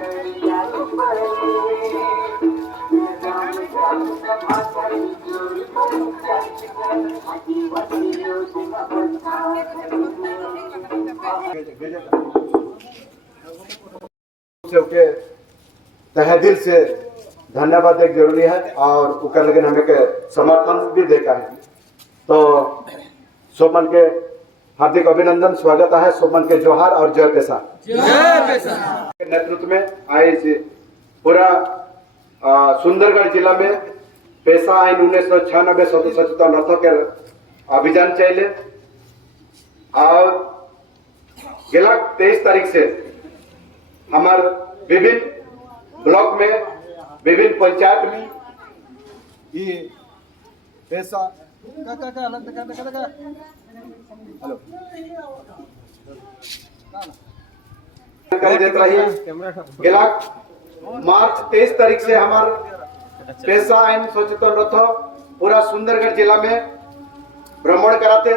के तहे दिल से धन्यवाद एक जरूरी है और उकर लेकिन हमें के समर्थन भी देखा है। तो सोमन के हार्दिक अभिनंदन, स्वागत है। सोमन के जोहार और जय पेशा। के नेतृत्व में आज पूरा सुंदरगढ़ जिला में पेशा आईन 1996 सचेतन रथों के अभियान चले और गेला 23 तारीख से हमारे विभिन्न ब्लॉक में, विभिन्न पंचायत में ये पेशा हेलो देख रही है। गेला मार्च 23 तारीख से हमारे पेशा आईन सचेतन रथ पूरा सुंदरगढ़ जिला में भ्रमण कराते।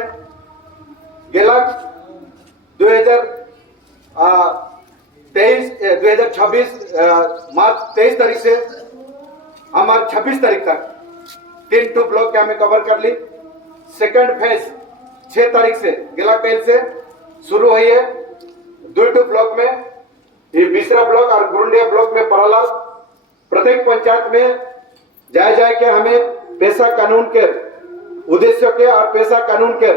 गेला 2026 मार्च 23 तारीख से हमारे 26 तारीख तक 3 ब्लॉक के हमें कवर कर ली। सेकंड फेज 6 तारीख से गेला पहल से शुरू हुई है। 2 ब्लॉक में ये बिसरा ब्लॉक और गुरुंडिया ब्लॉक में पड़ाला प्रत्येक पंचायत में जाए के हमें पेशा कानून के उद्देश्य के और पेशा कानून के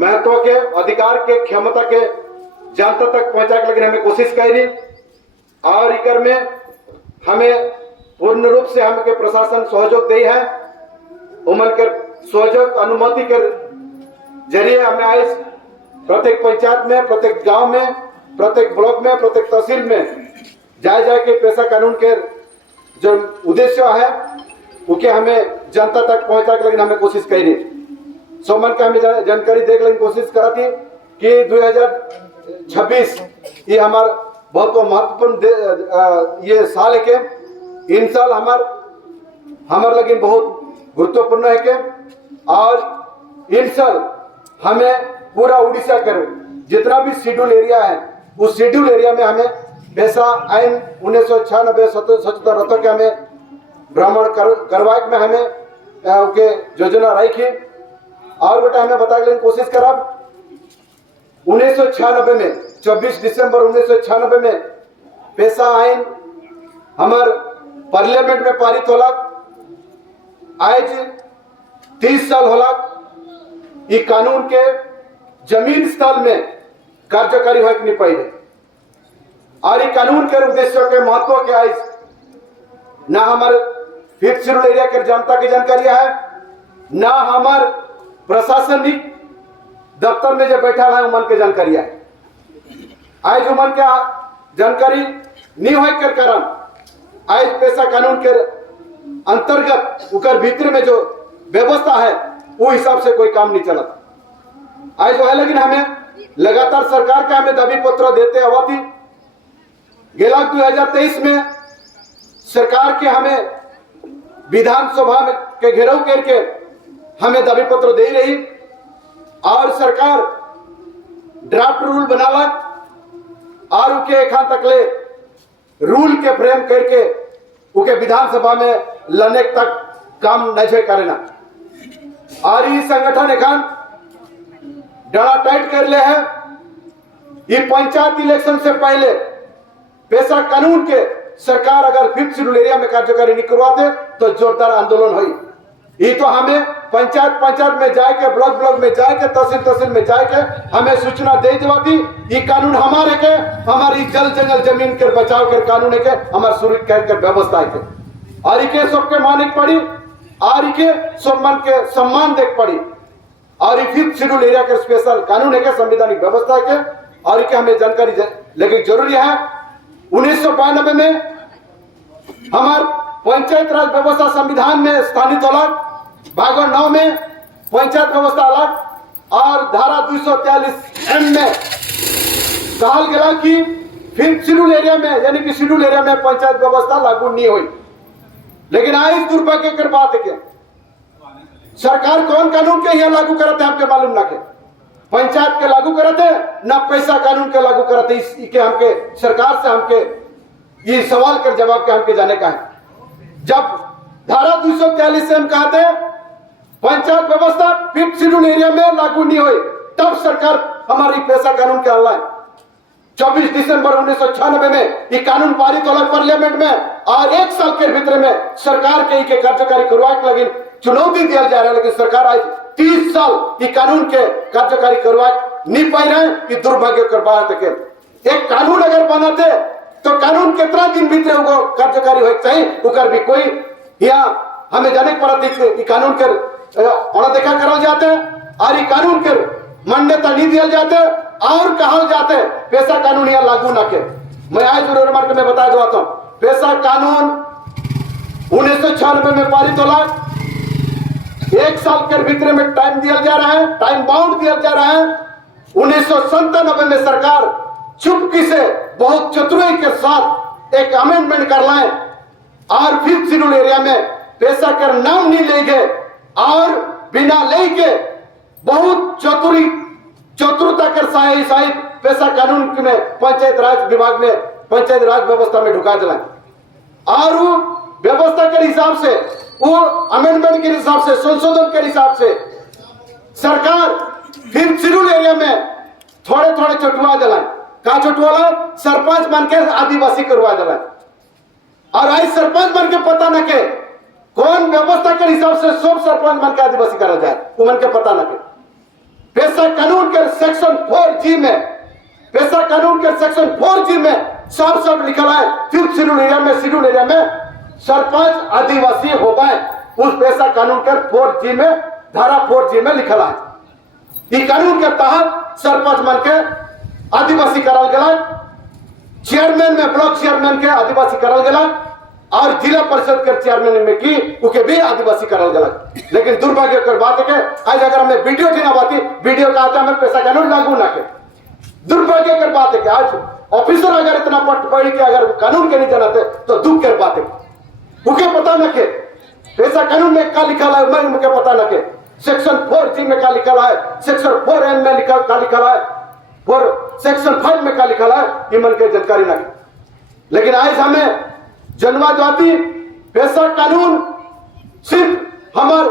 महत्व के, अधिकार के, क्षमता के जनता तक पहुंचा के लेकिन हमें कोशिश करी और इकर में हमें पूर्ण रूप से हम के प्रशासन सहयोग दे है। उमन के सहयोग अनुमति के जरिए हमें आज प्रत्येक पंचायत में, प्रत्येक गांव में, प्रत्येक ब्लॉक में, प्रत्येक तहसील में जाए के पेशा कानून के जो उद्देश्य है उके हमें जनता तक पहुंचा के लेकिन हमें कोशिश करी। सोमन का हमें जानकारी देख लेकिन कोशिश करा थी कि 2026 ये हमारा बहुत महत्वपूर्ण ये साल है के इन साल हमार लेकिन बहुत गुरुत्वपूर्ण है के और इन साल हमें पूरा उड़ीसा कर जितना भी शेड्यूल एरिया है उस शेड्यूल एरिया में हमें पेशा आईन 1996 सचेतन रथों के हमें भ्रमण करवाए में हमें के योजना रखी और बेटा हमें बताने की कोशिश करा। 1996 में 24 दिसंबर 1996 में पेशा आईन हमार पार्लियामेंट में पारित होला। आज 30 साल होला ये कानून के जमीन स्थल में कार्यकारी हो नहीं पाई और ये कानून के उद्देश्य के महत्व के आज ना हमारे 5th शेड्यूल एरिया के जनता की जानकारी है, ना हमारे प्रशासनिक दफ्तर में जो बैठा है उमन के जानकारी है। आज उमन के जानकारी नहीं होने के कारण आज पेशा कानून के अंतर्गत उकर भीतर में जो व्यवस्था है वो हिसाब से कोई काम नहीं चला। आज जो है लेकिन हमें लगातार सरकार का हमें दावी पत्र देते हुआ थी। गेला 2023 में सरकार के हमें विधानसभा में के घेराव करके हमें दावी पत्र दे रही और सरकार ड्राफ्ट रूल बनाला और उके एखान तकले रूल के फ्रेम करके उके विधानसभा में लाने तक काम नहीं करेना और ये संगठन एखान डरा टाइट कर ले है। ये पंचायत इलेक्शन से पहले पेशा कानून के सरकार अगर 5th शेड्यूल एरिया में कार्यकारी नहीं करवाते तो जोरदार आंदोलन हुई। ये तो हमें पंचायत में जाके, ब्लॉक में जाके, तहसील में जाके हमें सूचना दे देवाती ये कानून हमारे के, हमारी जल जंगल जमीन के बचाव के कानून के हमारे शुरू कर व्यवस्था है और इके सबके मानिक पड़ी और इके सम्मान के सम्मान देख पड़ी और 5th शेड्यूल एरिया के स्पेशल कानून है के संवैधानिक व्यवस्था के और इके हमें जानकारी लेकिन जरूरी है। 1992 में हमारे पंचायत राज व्यवस्था संविधान में स्थानित होला, भाग 9 में पंचायत व्यवस्था अलग और धारा 243M में कहा गया कि 5th शेड्यूल एरिया में यानी कि शेड्यूल एरिया में पंचायत व्यवस्था लागू नहीं हुई। लेकिन आज दुर्भाग्य की बात है कि सरकार कौन कानून के यहाँ लागू करते हैं आपके मालूम ना के, पंचायत के लागू करते ना पैसा कानून के लागू करते। इसके हमके सरकार से हमके ये सवाल कर जवाब के हमके जाने का है। जब धारा 243 से हम कहते हैं पंचायत व्यवस्था 5th शेड्यूल एरिया में लागू नहीं हुई, तब सरकार हमारी पेशा कानून के अल्लाह 24 दिसंबर 1996 में ये कानून पारित होला पार्लियामेंट में, और 1 साल के भीतर में सरकार के कार्यकारी करवाए के लगी चुनौती दिया जा रहा है। लेकिन सरकार आज 30 साल ये कानून के कार्यकारी करवाए नहीं पाई रहे। ये दुर्भाग्य कर बात है। एक कानून अगर बनाते तो कानून कितना दिन भीतर वो कार्यकारी हो चाहिए, उकर भी कोई यहाँ हमें जाने पड़ा कानून के अणदेखा करल जाते और ये कानून के मान्यता नहीं दिया जाते और कहल जाते पेशा कानून यहाँ लागू न के। मैं आज जरूर मार के मैं बता देता हूँ, पेशा कानून 1996 में पारित होला, 1 साल के भीतर में टाइम दिया जा रहा है, टाइम बाउंड दिया जा रहा है। 1997 में सरकार चुपकी से बहुत चतुराई के साथ एक अमेंडमेंट कर लाए और 5th शेड्यूल एरिया में पेशा कर नाम नहीं लेंगे और बिना लेके बहुत चतुरता कर सहित पेशा कानून में पंचायत राज विभाग में पंचायत राज व्यवस्था में ढुका दिलाए और वो व्यवस्था के हिसाब से, वो अमेंडमेंट के हिसाब से, संशोधन के हिसाब से सरकार 5th शेड्यूल एरिया में थोड़े थोड़े चटुआ दिलाए। कहा चटुआ सरपंच बन के आदिवासी करवा दिलाए और आज सरपंच बन के पता न के कौन व्यवस्था के हिसाब से सब सरपंच बन के आदिवासी करा जाए, वो मन के पता न के। पेशा कानून के सेक्शन 4G में, पेशा कानून के सेक्शन 4G में साफ लिखा है 5th शेड्यूल एरिया में सरपंच आदिवासी हो पाए। उस पेशा कानून के 4G में, धारा 4G में लिखा है। इस कानून के तहत सरपंच बन के आदिवासी करल गया, चेयरमैन में ब्लॉक चेयरमैन के आदिवासी करल गया और जिला परिषद के चेयरमैन में की उके भी आदिवासी करल गया। लेकिन दुर्भाग्य कर बात है कि आज अगर हमें वीडियो देना बाती, वीडियो का आता हमें पेशा कानून लागू ना के। दुर्भाग्य कर बात है कि आज ऑफिसर अगर इतना पढ़ के अगर कानून के नहीं जानते तो दुख कर बात है। उके पता न के पेशा कानून में क्या लिखा है, मैं मुझे पता न के सेक्शन 4G में क्या लिखा है, सेक्शन 4M में क्या लिखा है और सेक्शन 5 में क्या लिखा है, ये मन के जानकारी ना। लेकिन आज हमें जनवादी पेशा कानून सिर्फ हमार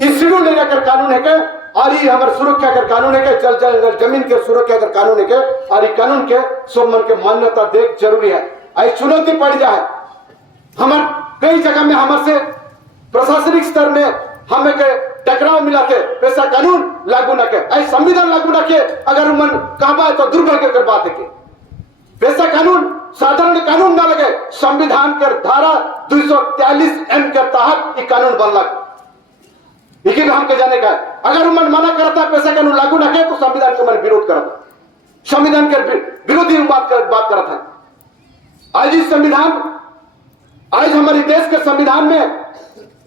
शेड्यूल एरिया का कानून है के और ये हमारे सुरक्षा का कानून है के, जल जमीन के सुरक्षा का कानून है के और ये कानून के सब मन के मान्यता देख जरूरी है। आज चुनौती पड़ जाए हमारे कई जगह में हमारे से प्रशासनिक स्तर में हमें के टकराव मिला के पेशा कानून लागू न के, ऐसे संविधान लागू न के अगर मन कहा तो दुर्भाग्य कर बात है कि पेशा कानून साधारण कानून ना लगे, संविधान के धारा 243M के तहत ये कानून बनला। लेकिन हमके जाने का अगर मन मना करता पेशा कानून लागू न के तो संविधान के मन विरोध करता, संविधान के विरोधी बात करता है। आज इस संविधान, आज हमारे देश के संविधान में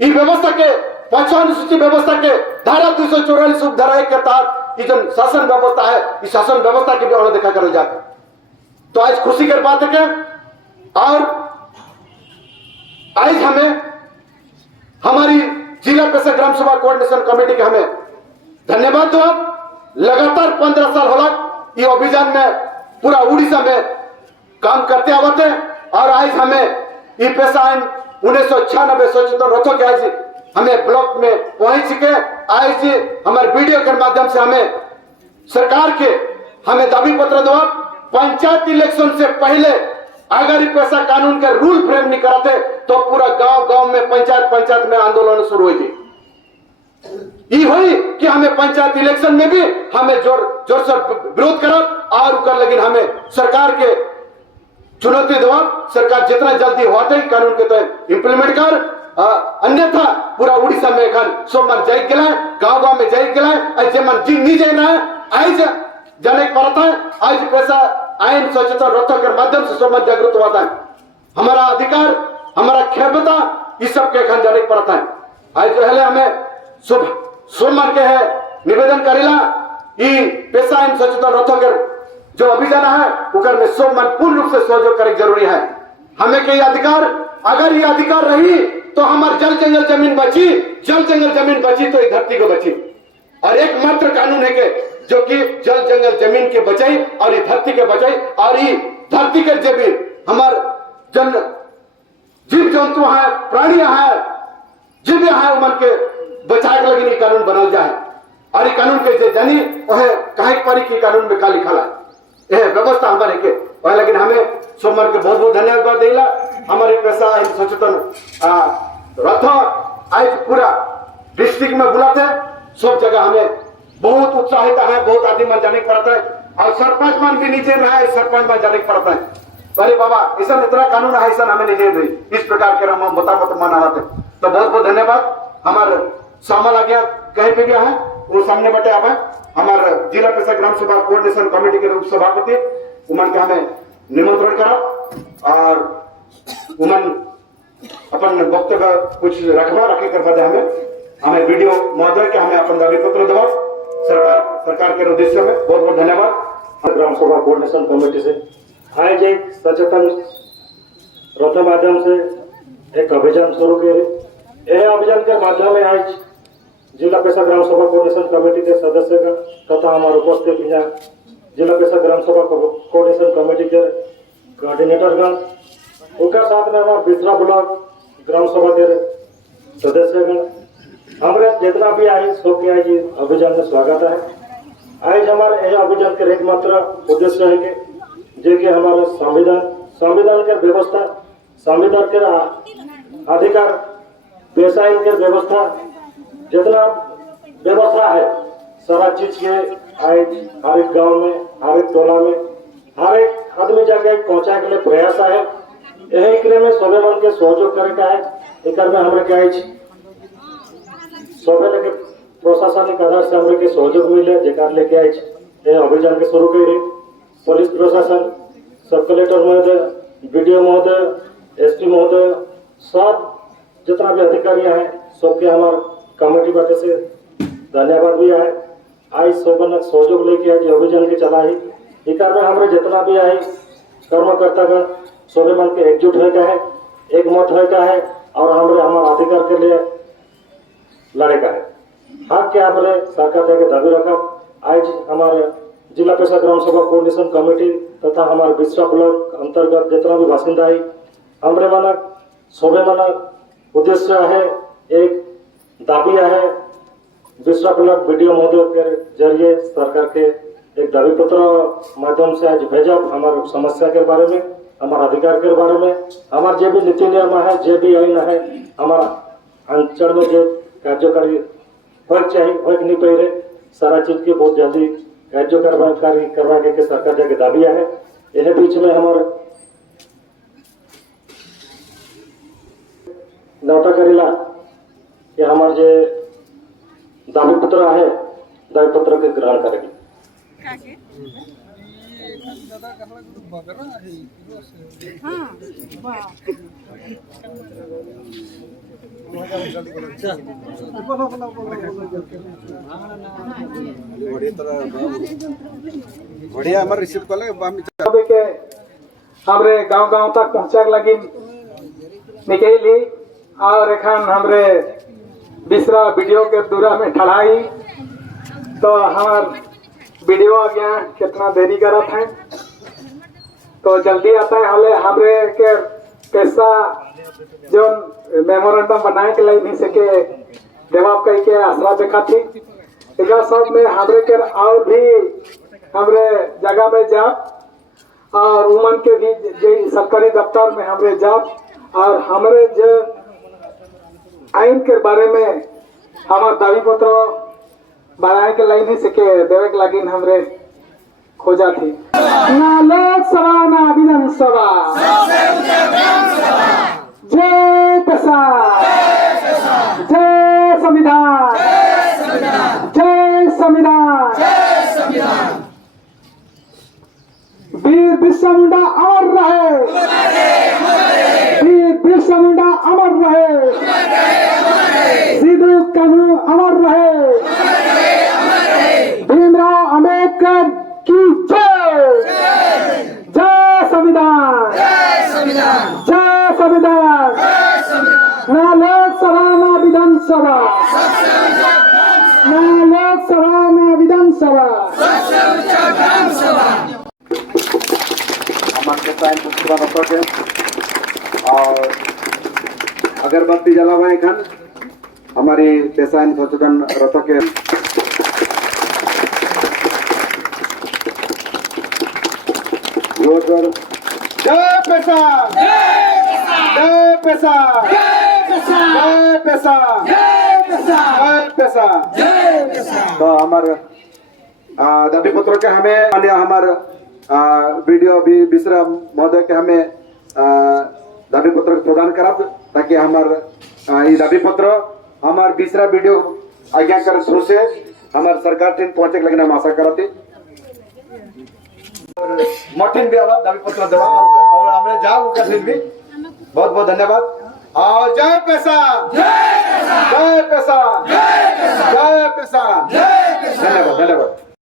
ये व्यवस्था के 5 अनुसूची व्यवस्था के धारा 244 उपधारा 1 के तहत ये जो शासन व्यवस्था है, इस शासन व्यवस्था की भी अणदेखा कर जाती। तो आज खुशी की बात है कि और आज हमें हमारी जिला पेशा ग्राम सभा कोऑर्डिनेशन कमेटी के हमें धन्यवाद दो। लगातार 15 साल होला ये अभियान में पूरा उड़ीसा में काम करते आवते और आज हमें ये पेशा आइन 1996 सचेतन रथों के आज हमें ब्लॉक में पहुंच के आज हमारे वीडियो के माध्यम से हमें सरकार के हमें दावी पत्र दो। पंचायत इलेक्शन से पहले अगर पेशा कानून के रूल फ्रेम नहीं कराते तो पूरा गांव में पंचायत में आंदोलन शुरू हुई थी। ये हुई कि हमें पंचायत इलेक्शन में भी हमें जोर से विरोध करा और लेकिन हमें सरकार के चुनौती दो, सरकार जितना जल्दी होते ही कानून के तहत इम्प्लीमेंट कर, अन्यथा पूरा उड़ीसा में सोमवार जाए गया, गांव में जाए गया, जेमन जी नहीं जाना है आज जाने पड़ता है। आज पेशा आइन सचेतन रथों के माध्यम से सोमवार जागृत होता है। हमारा अधिकार, हमारा क्षमता इस सब के खान जाने पड़ता है। आज जो है हमें सोमवार के है निवेदन करेला ये पेशा आइन सचेतन रथों के जो अभियान है उकर में सोमवार पूर्ण रूप से सहयोग करे जरूरी है। हमें के अधिकार, अगर ये अधिकार रही तो हमारे जल जंगल जमीन बची, जल जंगल जमीन बची तो ये धरती को बची। और एकमात्र कानून है कि जो कि जल जंगल जमीन के बचाई और ये धरती के बचाई और ये धरती के जमीन हमार जन जीव जंतु है, प्राणियां है, जीव है, उमन के बचाए के लगे कानून बनल जाए। और कानून के जे जानी वह कहे पारी की कानून में का लिखा है, यह व्यवस्था हमारे के वह। लेकिन हमें सब मन के बहुत बहुत धन्यवाद देला। हमारे पैसा सचेतन रथ आज पूरा डिस्ट्रिक्ट में बुलाते हैं, सब जगह हमें बहुत उत्साहित है, बहुत आदमी मन जाने पड़ता है। और सरपंच मन भी नीचे में है, सरपंच मन जाने पड़ता है। अरे बाबा ऐसा इतना कानून है, ऐसा हमें नहीं नहीं इस प्रकार के हम बता मत माना होते। तो बहुत बहुत धन्यवाद। हमारे सामल आ गया कहीं पे गया है वो सामने बटे आप हमारे जिला परिषद ग्राम सभा कोऑर्डिनेशन कमेटी के सभापति उमन के हमें निमंत्रण करा और उमन अपन वक्तव्य कुछ रखवा रखे कर बाद हमें वीडियो महोदय के हमें अपन दावी पत्र देवा सरकार के उद्देश्य में बहुत बहुत धन्यवाद। ग्राम सभा कोऑर्डिनेशन कमेटी से आज एक सचेतन रथ माध्यम से एक अभियान शुरू किए। यह अभियान के माध्यम में आज जिला परिषद ग्राम सभा कोऑर्डिनेशन कमेटी के सदस्य तथा हमारे उपस्थित यहाँ जिला परिषद ग्राम सभा कोऑर्डिनेशन कमेटी के कोऑर्डिनेटरगण उनका साथ में हमारे बिसरा ब्लॉक ग्राम सभा के सदस्यगण हमारे जितना भी आए सबके आज अभियान में स्वागत है। आज हमारे यह अभियान के एकमात्र उद्देश्य है कि हमारे संविधान के व्यवस्था, संविधान के अधिकार, पेशा के व्यवस्था, जितना व्यवस्था है सारा चीज के आज हर एक गांव में, हर एक टोला में, हर एक आदमी जाके पहुंचाए के लिए प्रयास है। यही के लिए में सभी मन के सहयोग करे का है। एक में हमारे क्या सभी लेके प्रशासनिक आधार से हमारे के सहयोग मिले जेकार लेके आज यह अभियान के शुरू करी। पुलिस प्रशासन, सब कलेक्टर महोदय, बीडीओ महोदय, एसपी महोदय, सब जितना भी अधिकारी हैं सबके हमारे कमेटी बाटे से धन्यवाद भी है। आज सब सहयोग लेके आज अभियान के चला ही एक में हमारे जितना भी आए कर्मकर्तागण सभी मन के एकजुट है का है, एक मत है का है और हमारे अधिकार के लिए लड़े का है। हक के हमारे सरकार के दावी रखा। आज हमारे जिला परिषद ग्राम सभा कोऑर्डिनेशन कमेटी तथा हमारे बिस्रा ब्लॉक अंतर्गत जितना भी बासिंदा है हमारे मन सभी मन उद्देश्य है, एक दावी है बिस्रा ब्लॉक वीडियो महोदय के जरिए सरकार के एक दावी पत्र माध्यम से आज भेजा हमारे समस्या के बारे में, हमारे अधिकार के बारे में, हमारे जो भी नीति नियम है, जो भी आईन है, हमारा अंचल में जो कार्यकारी हो चाहिए हो नहीं पाई रहे सारा चीज की बहुत जल्दी कार्यकारी करवा के सरकार जाके दाबिया है। यह बीच में हमारे नौटा करेला कि हमारे जो दावी पत्र है दावी पत्र के ग्रहण करेगी। बढ़िया हमारे रिसीव कर हमरे गांव तक पहुंचाक लगी निकली और एखन हमरे बिसरा वीडियो के दूरा में ठड़ाई तो हमार वीडियो आ गया कितना देरी करत है तो जल्दी आता है। हले हमरे के पैसा जो मेमोरेंडम बनाए के लिए नहीं सके जवाब कह के आसरा देखा थी एक सब में हमरे के और भी हमरे जगह में जा और उमन के भी सरकारी दफ्तर में हमरे जा और हमरे जो आइन के बारे में हमार दावी पत्र बनाए के लाइन ही सके देवे के लागिन हमरे खोजा थी। ना लोकसभा ना विधानसभा, जय प्रसाद, जय संविधान, जय संविधान। वीर बिरसा मुंडा अमर रहे, वीर बिरसा मुंडा अमर रहे, सिद्धू कानू अमर रहे, भीमराव अंबेडकर की जय, जय संविधान, जय संविधान। ना लोकसभा ना विधानसभा, ना लोकसभा ना विधानसभा। पेशा आइन संशोधन रथ के और अगरबत्ती जलावाए खान हमारी पेशा आइन संशोधन रथ के जय पेशा जय पेशा जय पेशा जय पेशा तो हमारे दाबी पत्र के हमें अन्य हमारे वीडियो भी बिसरा महोदय के हमें दाबी पत्र प्रदान करब ताकि हमार ये दाबी पत्र हमार बिसरा वीडियो आज्ञा कर थ्रू से हमार सरकार टीम पहुंचे लगे हम आशा करते मठिन भी आवा दाबी पत्र देवा और हमें जाओ उनका दिन भी बहुत बहुत धन्यवाद और जय पेशा जय पेशा जय पेशा धन्यवाद धन्यवाद।